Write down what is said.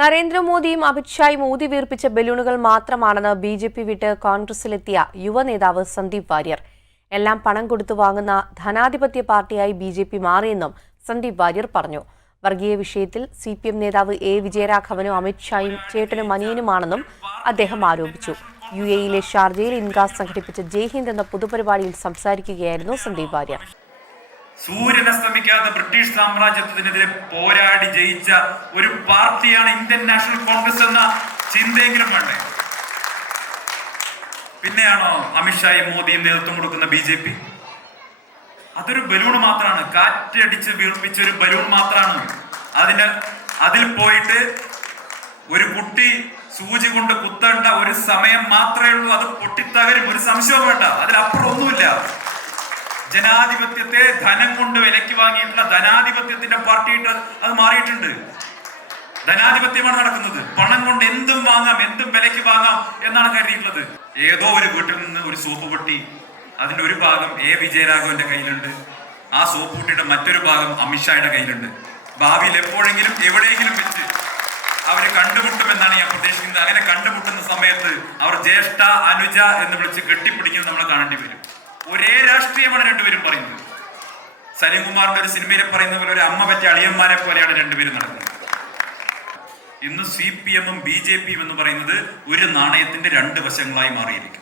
നരേന്ദ്രമോദിയും അമിത്ഷായും ഊതി വീർപ്പിച്ച ബലൂണുകൾ മാത്രമാണെന്ന് ബി ജെ പി വിട്ട് കോൺഗ്രസിലെത്തിയ യുവനേതാവ് സന്ദീപ് വാര്യർ. എല്ലാം പണം കൊടുത്തു വാങ്ങുന്ന ധനാധിപത്യ പാർട്ടിയായി ബി ജെ പി മാറിയെന്നും സന്ദീപ് വാര്യർ പറഞ്ഞു. വർഗീയ വിഷയത്തിൽ സി പി എം നേതാവ് എ വിജയരാഘവനും അമിത്ഷായും ചേട്ടനും അനിയനുമാണെന്നും അദ്ദേഹം ആരോപിച്ചു. യു എയിലെ ഷാർജയിൽ ഇൻഗാസ് സംഘടിപ്പിച്ച ജയ്ഹിന്ദ് എന്ന പൊതുപരിപാടിയിൽ സംസാരിക്കുകയായിരുന്നു സന്ദീപ് വാര്യർ. സൂര്യൻ അസ്തമിക്കാത്ത ബ്രിട്ടീഷ് സാമ്രാജ്യത്തിനെതിരെ പോരാടി ജയിച്ച ഒരു പാർട്ടിയാണ് ഇന്ത്യൻ നാഷണൽ കോൺഗ്രസ് എന്ന ചിന്തയെങ്കിലും വേണ്ടേ? പിന്നെയാണോ അമിത്ഷായും മോദിയും നേതൃത്വം കൊടുക്കുന്ന ബി ജെ പി? അതൊരു ബലൂൺ മാത്രമാണ് കാറ്റടിച്ച് വീർപ്പിച്ച ഒരു ബലൂൺ മാത്രമാണ് അതിന് അതിൽ പോയിട്ട് ഒരു കുട്ടി സൂചി കൊണ്ട് കുത്തേണ്ട ഒരു സമയം മാത്രമേ ഉള്ളൂ. അത് പൊട്ടിത്തകരും. ഒരു സംശയവും വേണ്ട അതിലപ്പുറം ഒന്നുമില്ല ജനാധിപത്യത്തെ ധനം കൊണ്ട് വിലക്ക് വാങ്ങിയിട്ടുള്ള ധനാധിപത്യത്തിന്റെ പാർട്ടിയിട്ട് അത് മാറിയിട്ടുണ്ട്. ധനാധിപത്യമാണ് നടക്കുന്നത്. പണം കൊണ്ട് എന്തും വാങ്ങാം എന്തും വിലയ്ക്ക് വാങ്ങാം എന്നാണ് കരുതിയിട്ടുള്ളത്. ഏതോ ഒരു വീട്ടിൽ നിന്ന് ഒരു സോപ്പ് പൊട്ടി അതിന്റെ ഒരു ഭാഗം എ. വിജയരാഘവന്റെ കയ്യിലുണ്ട്. ആ സോപ്പ് പൊട്ടിയുടെ മറ്റൊരു ഭാഗം അമിത്ഷായുടെ കയ്യിലുണ്ട്. ഭാവിയിൽ എപ്പോഴെങ്കിലും എവിടെയെങ്കിലും വെച്ച് അവർ കണ്ടുമുട്ടുമെന്നാണ് ഞാൻ പ്രതീക്ഷിക്കുന്നത്. അങ്ങനെ കണ്ടുമുട്ടുന്ന സമയത്ത് അവർ ജ്യേഷ്ഠ അനുജ എന്ന് വിളിച്ച് കെട്ടിപ്പിടിക്കുന്നത് നമ്മൾ കാണേണ്ടി വരും. ഒരേ രാഷ്ട്രീയമാണ് രണ്ടുപേരും പറയുന്നത്. സലീംകുമാറിന്റെ ഒരു സിനിമയിൽ പറയുന്ന പോലെ ഒരു അമ്മ പറ്റിയ അളിയന്മാരെ പോലെയാണ് രണ്ടുപേരും നടക്കുന്നത്. ഇന്ന് സി പി എമ്മും ബി ജെ പിയും എന്ന് പറയുന്നത് ഒരു നാണയത്തിന്റെ രണ്ട് വശങ്ങളായി മാറിയിരിക്കുന്നു.